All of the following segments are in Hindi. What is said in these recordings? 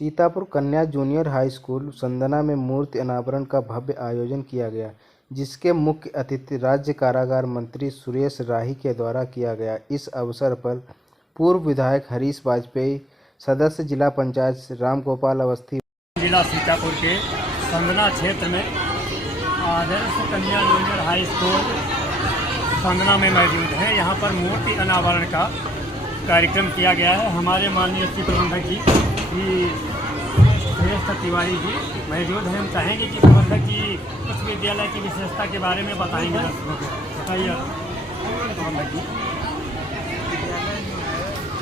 सीतापुर कन्या जूनियर हाई स्कूल संदना में मूर्ति अनावरण का भव्य आयोजन किया गया, जिसके मुख्य अतिथि राज्य कारागार मंत्री सुरेश राही के द्वारा किया गया। इस अवसर पर पूर्व विधायक हरीश वाजपेयी, सदस्य जिला पंचायत रामगोपाल अवस्थी, जिला सीतापुर के संदना क्षेत्र में आदर्श कन्या जूनियर हाई स्कूल संदना में मौजूद है। यहाँ पर मूर्ति अनावरण का कार्यक्रम किया गया है। हमारे माननीय श्री प्रबंधक जी श्रेष्ठ तिवारी जी मौजूद हैं। हम चाहेंगे कि प्रबंधक जी उस विद्यालय की विशेषता के बारे में बताएंगे दर्शकों को। बताइए प्रबंधक जी।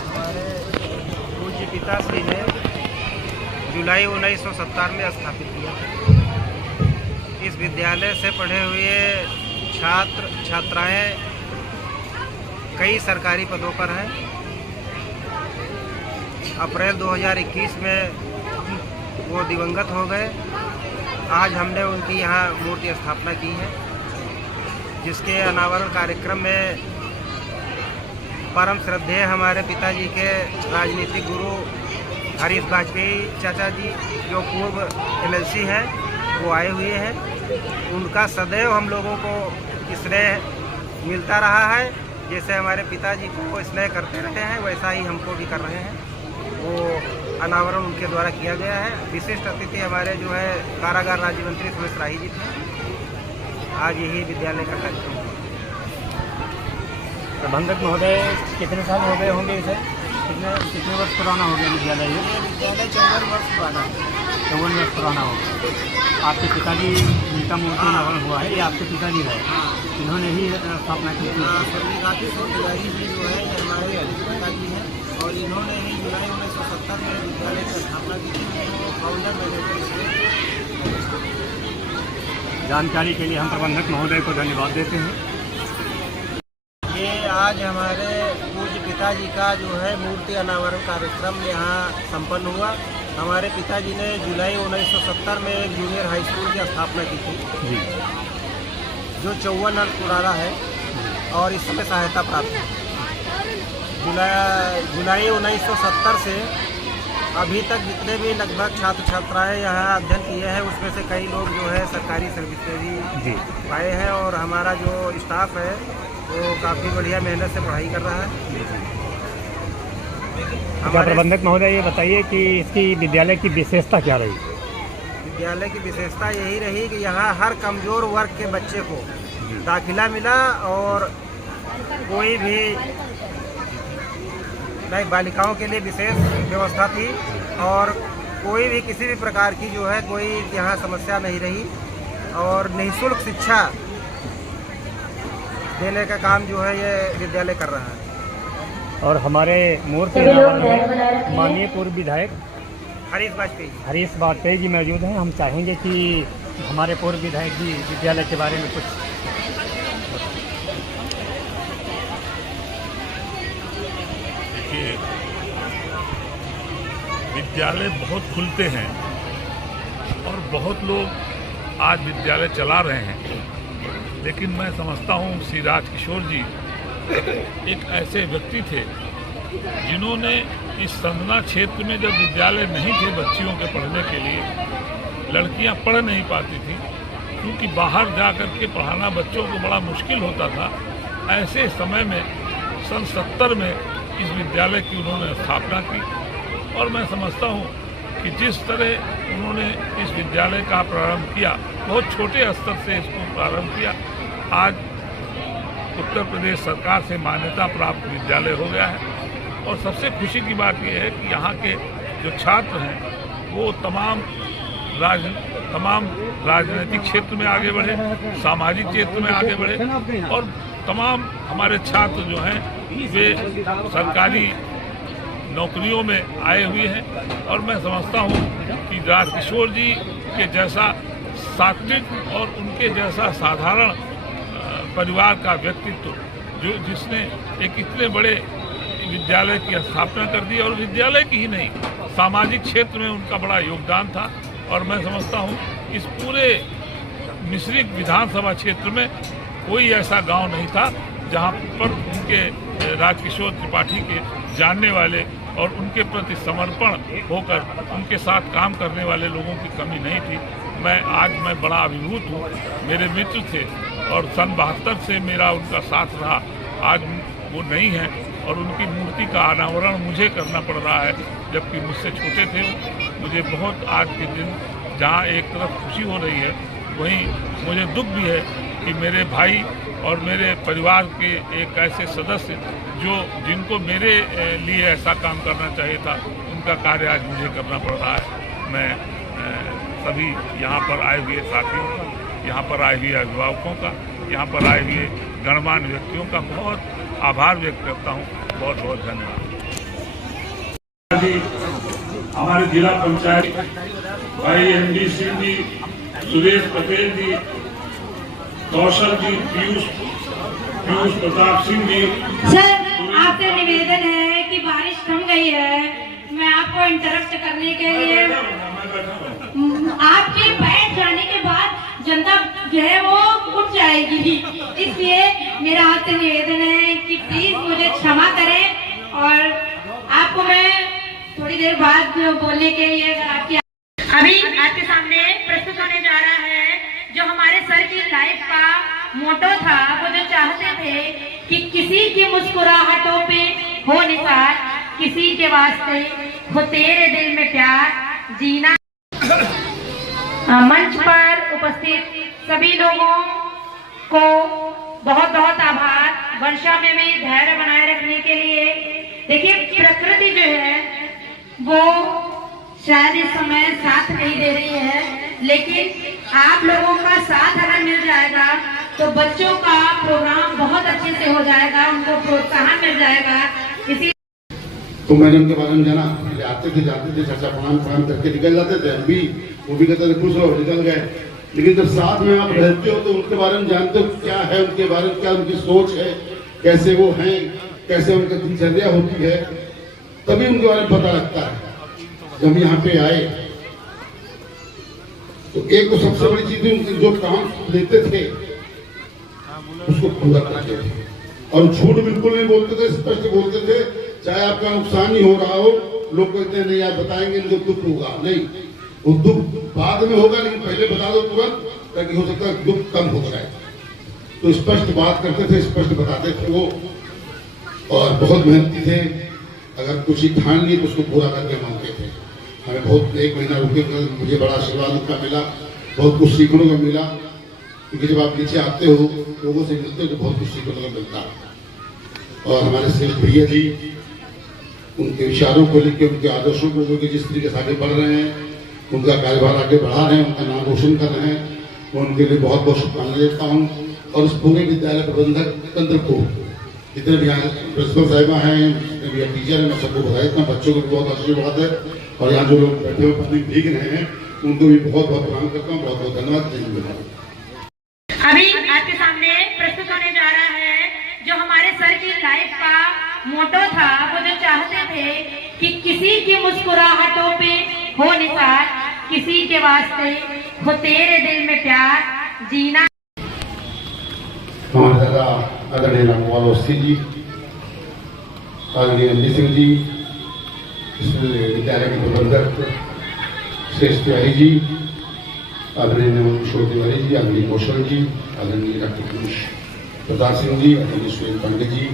हमारे पूज्य पिताश्री ने जुलाई 1970 में स्थापित किया। इस विद्यालय से पढ़े हुए छात्र छात्राएं कई सरकारी पदों पर हैं। अप्रैल 2021 में वो दिवंगत हो गए। आज हमने उनकी यहाँ मूर्ति स्थापना की है, जिसके अनावरण कार्यक्रम में परम श्रद्धेय हमारे पिताजी के राजनीतिक गुरु हरीश वाजपेयी चाचा जी, जो पूर्व MLC हैं, वो आए हुए हैं। उनका सदैव हम लोगों को स्नेह मिलता रहा है। जैसे हमारे पिताजी को स्नेह करते रहे हैं, वैसा ही हमको भी कर रहे हैं। वो अनावरण उनके द्वारा किया गया है। विशिष्ट अतिथि हमारे जो है कारागार राज्य मंत्री सुरेश राही जी थे। आज यही विद्यालय का कार्यक्रम। प्रबंधक महोदय, कितने साल हो गए होंगे इसे? कितने वर्ष पुराना हो गया विद्यालय? ये विद्यालय 54 वर्ष पुराना है। 54 वर्ष पुराना हो गया। आपके पिताजी जिनका मूर्ति अनावरण हुआ है, ये आपके पिताजी है? इन्होंने ही स्थापना की थी। तिवारी जी जो है ये हमारे पिताजी हैं, और इन्होंने ही जुलाई 1970 में विद्यालय की स्थापना की थी। Founder manager. जानकारी के लिए हम प्रबंधक महोदय को धन्यवाद देते हैं। ये आज हमारे पूज्य पिताजी का जो है मूर्ति अनावरण कार्यक्रम यहाँ संपन्न हुआ। हमारे पिताजी ने जुलाई 1970 में एक जूनियर हाई स्कूल की स्थापना की थी, जो 54 वर्ष पुराना है और इस समय सहायता प्राप्त है। जुलाई 1970 से अभी तक जितने भी लगभग छात्र छात्राएँ यहाँ अध्ययन किए हैं, उसमें से कई लोग जो है सरकारी सर्विस से भी आए हैं। और हमारा जो स्टाफ है वो काफ़ी बढ़िया मेहनत से पढ़ाई कर रहा है। प्रबंधक महोदय, ये बताइए कि इसकी विद्यालय की विशेषता क्या रही? विद्यालय की विशेषता यही रही कि यहाँ हर कमज़ोर वर्ग के बच्चे को दाखिला मिला, और कोई भी बालिकाओं के लिए विशेष व्यवस्था थी, और कोई भी किसी भी प्रकार की जो है कोई यहाँ समस्या नहीं रही, और निःशुल्क शिक्षा देने का काम जो है ये विद्यालय कर रहा है। और हमारे मूर्ति अनावरण में माननीय पूर्व विधायक हरीश वाजपेयी जी मौजूद हैं। हम चाहेंगे कि हमारे पूर्व विधायक जी विद्यालय के बारे में कुछ। देखिए, विद्यालय बहुत खुलते हैं और बहुत लोग आज विद्यालय चला रहे हैं, लेकिन मैं समझता हूँ श्री राजकिशोर जी एक ऐसे व्यक्ति थे जिन्होंने इस संदना क्षेत्र में जब विद्यालय नहीं थे बच्चियों के पढ़ने के लिए, लड़कियां पढ़ नहीं पाती थी क्योंकि बाहर जा कर के पढ़ाना बच्चों को बड़ा मुश्किल होता था। ऐसे समय में सन 70 में इस विद्यालय की उन्होंने स्थापना की, और मैं समझता हूँ कि जिस तरह उन्होंने इस विद्यालय का प्रारंभ किया, बहुत छोटे स्तर से इसको प्रारंभ किया, आज उत्तर प्रदेश सरकार से मान्यता प्राप्त विद्यालय हो गया है। और सबसे खुशी की बात यह है कि यहाँ के जो छात्र हैं वो तमाम राजनीतिक क्षेत्र में आगे बढ़े, सामाजिक क्षेत्र में आगे बढ़े, और तमाम हमारे छात्र जो हैं वे सरकारी नौकरियों में आए हुए हैं। और मैं समझता हूँ कि राजकिशोर जी के जैसा सात्विक और उनके जैसा साधारण परिवार का व्यक्तित्व, जिसने एक इतने बड़े विद्यालय की स्थापना कर दी, और विद्यालय की ही नहीं सामाजिक क्षेत्र में उनका बड़ा योगदान था। और मैं समझता हूँ इस पूरे मिश्रित विधानसभा क्षेत्र में कोई ऐसा गांव नहीं था जहां पर उनके राजकिशोर त्रिपाठी के जानने वाले और उनके प्रति समर्पण होकर उनके साथ काम करने वाले लोगों की कमी नहीं थी। मैं बड़ा अभिभूत हूँ। मेरे मित्र थे और सन 72 से मेरा उनका साथ रहा, आज वो नहीं है और उनकी मूर्ति का अनावरण मुझे करना पड़ रहा है, जबकि मुझसे छोटे थे वो। मुझे बहुत आज के दिन जहाँ एक तरफ खुशी हो रही है, वहीं मुझे दुख भी है कि मेरे भाई और मेरे परिवार के एक ऐसे सदस्य जिनको मेरे लिए ऐसा काम करना चाहिए था, उनका कार्य आज मुझे करना पड़ रहा है। मैं सभी यहाँ पर आए हुए साथियों का, यहाँ पर आए हुए अभिभावकों का, यहाँ पर आए हुए गणमान्य व्यक्तियों का बहुत आभार व्यक्त करता हूँ। बहुत बहुत धन्यवाद। हमारे जिला पंचायत भाई MD सिंह जी, सुरेश पटेल जी, कौशल जी, पीयूष प्रताप सिंह जी। सर, आपसे निवेदन है कि बारिश थम गई है, मैं आपको इंटरप्ट करने के लिए, आपके बैठ जाने के बाद जनता जो है वो उठ जाएगी, इसलिए मेरा आपसे निवेदन है कि प्लीज मुझे क्षमा करें और आपको मैं थोड़ी देर बाद बोलने के लिए आपकी अभी आपके सामने प्रस्तुत होने जा रहा है जो हमारे सर की लाइफ का मोटो था। वो जो चाहते थे कि किसी की मुस्कुराहटों पे हो निसार, किसी के वास्ते हो तेरे दिल में प्यार जीना। मंच पर उपस्थित सभी लोगों को बहुत बहुत आभार। वर्षा में भी धैर्य बनाए रखने के लिए। देखिए, प्रकृति जो है वो शायद इस समय साथ नहीं दे रही है, लेकिन आप लोगों का साथ अगर मिल जाएगा तो बच्चों का प्रोग्राम बहुत अच्छे से हो जाएगा, उनको प्रोत्साहन मिल जाएगा। इसी तो मैंने उनके बारे में जाना, पहले आते थे जाते थे, चर्चा प्रणाम करके निकल जाते थे। हम भी वो भी कहते थे खुश हो निकल गए, लेकिन जब साथ में आप रहते हो तो उनके बारे में जानते हो क्या है उनके बारे में, क्या उनकी सोच है, कैसे वो हैं, कैसे उनकी दिनचर्या होती है, तभी उनके बारे में पता लगता है। जब यहाँ पे आए तो एक तो सबसे बड़ी चीज उनके जो काम लेते थे उसको पूरा करते थे और झूठ बिल्कुल नहीं बोलते थे, स्पष्ट बोलते थे। चाहे आपका नुकसान ही हो रहा हो, लोग कहते हैं नहीं आप बताएंगे इनको दुख होगा, नहीं, वो दुख बाद में होगा, लेकिन पहले बता दो तुरंत, ताकि हो सकता है दुख कम हो जाए। तो स्पष्ट बात करते थे, स्पष्ट बताते थे वो, और बहुत मेहनती थे। अगर कुछ ही ठान लिए तो उसको पूरा करके मानते थे। हमें बहुत 1 महीना रुके, मुझे बड़ा आशीर्वाद उनका मिला, बहुत कुछ सीखने को मिला, क्योंकि जब आप नीचे आते हो, लोगों से मिलते हो तो बहुत कुछ सीखने को मिलता है। और हमारे श्री भैया जी, उनके विचारों को लेकर, उनके आदर्शों को लेकर जिस तरीके से आगे बढ़ रहे हैं, उनका कार्यभार आगे बढ़ा रहे हैं, उनका नाम रोशन कर रहे हैं, मैं उनके लिए बहुत बहुत शुभकामनाएं देता हूँ। और उस पूरे विद्यालय प्रबंधक तंत्र को, जितने भी यहाँ प्रिंसिपल साहिबा हैं, जितने भी टीचर हैं, मैं सबको बधाई देता हूँ। बच्चों को भी बहुत आशीर्वाद है, और यहाँ जो लोग बैठे हुए पानी भीग रहे हैं उनको भी बहुत बहुत प्रणाम करता हूँ। बहुत बहुत धन्यवाद। अभी आपके सामने प्रस्तुत होने जा रहा है जो हमारे सर की लाइफ का मोटो था। वो जो चाहते थे कि किसी की मुस्कुराहटों पे हो निसार, किसी के वास्ते हो तेरे दिल में प्यार जीना। हमारे दादा आदरणीय रामगोपाल अवस्थी जी, आदरणीय MD सिंह जी, विद्यालय के प्रबंधक श्रेष्ठ तिवारी जी, आदरणीय नमन किशोर तिवारी जी, आदरणीय कौशल जी, आदरणीय डॉक्टर पीयूष प्रताप सिंह जी, आदरणीय सुरेश पांडे जी,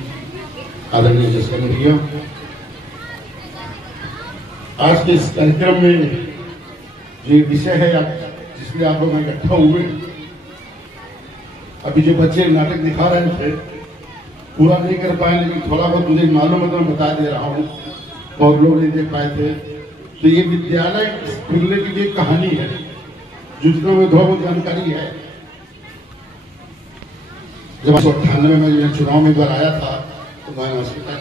आदरणीय जसवंत भैया। आज के इस कार्यक्रम में जो विषय है जिसमें आप लोग इकट्ठा हुए, अभी जो बच्चे नाटक दिखा रहे थे पूरा नहीं कर पाए, लेकिन थोड़ा बहुत मुझे मालूम है तो मैं बता दे रहा हूँ, बहुत लोग नहीं देख पाए थे। तो ये विद्यालय खुलने की एक कहानी है जो जितना में थोड़ा बहुत जानकारी है। जब 1998 में मैं चुनाव में एक बार आया था तो मैं हॉस्पिटल